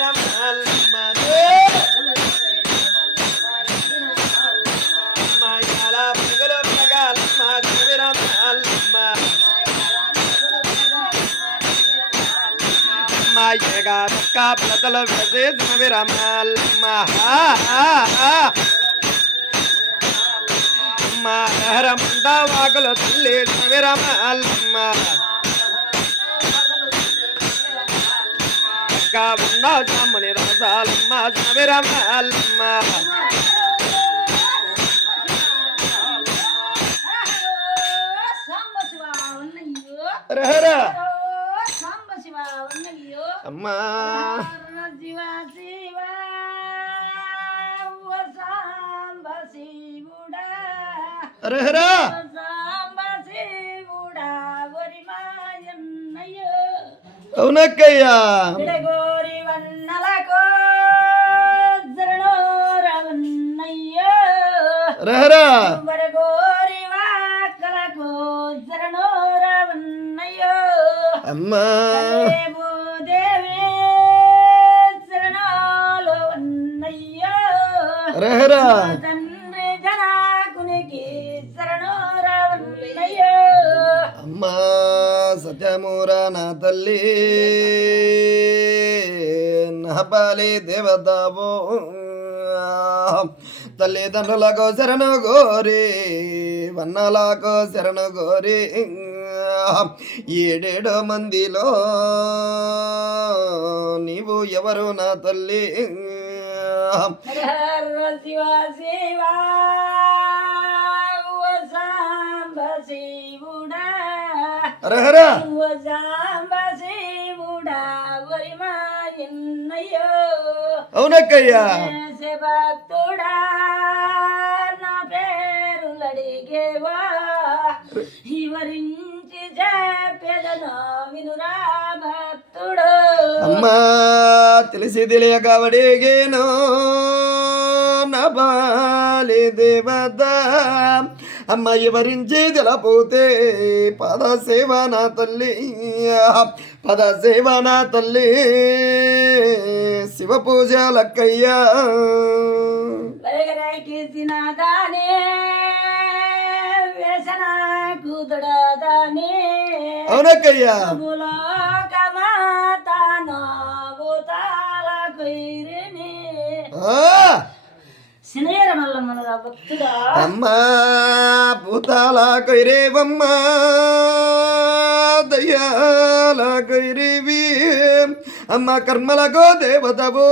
రమల్లమ్మ మాయాల పగలు పగలమ్మ రమల్లమ్మ మాయగా పక్క పలతలు విడదీసిన రమల్లమ్మ మా హరమంట వాకులు తల్లి రమల్లమ్మ అక్క ఉన్న జమ్మని రసాలమ్మ రమల్లమ్మ రహరా అమ్మా రహరా అవునక్కయ్యా విడగోరి వన్నలకు జరణో రవన్నయ్యో రహరా వరగోరి వాక్కలకు జరణో రవన్నయ్యో అమ్మా. దేవు దేవి శరణాలు వన్నయ్యో. రహరా సత్యమూర నా తల్లి నా దేవదావో దేవతావో తల్లిదండ్రులకు శరణు గోరి వన్నలకు శరణు గోరి ఏడేడు మందిలో నీవు ఎవరు నా తల్లి శివా రహరా ఓ సాంబ శివుడా వరి మా ఎన్నయ్యో. అవునక్కయ్యా. భక్తుడా నా పేరులడిగేవా. వివరించి చెప్పేదను వినురా భక్తుడు. అమ్మా తెలిసి తెలియక అడిగేను నా బాలి దేవత అమ్మ వివరించి తెలపోతే పద సేవ నా తల్లి. పద సేవ నా తల్లి శివ పూజ లక్కయ్యా అవునక్కయ్యా ఆ, అమ్మా భూతాల కైరేవమ్మ దయ్యాల కైరేవి అమ్మ కర్మలకో దేవతవు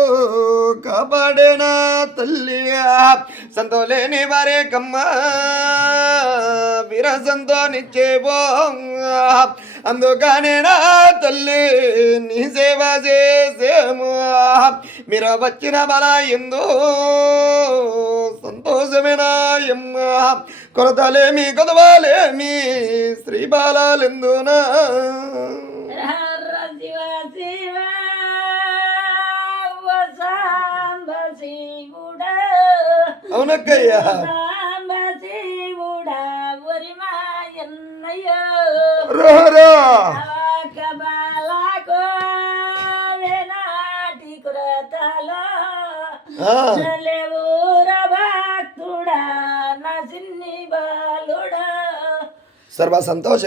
కాపాడేనా తల్లి సంతోలేని వారే కమ్మ విరసంతో నిచ్చేవో అందుకనే నా తల్లి నీ సేవ చేసేము. మీరు వచ్చిన బల ఎందు సంతోషమేనా కొరతలేమి కొదవాలేమి శ్రీ బాలెందునా అవునక్కయ్యా సాంబ శివుడా Serva Santoya.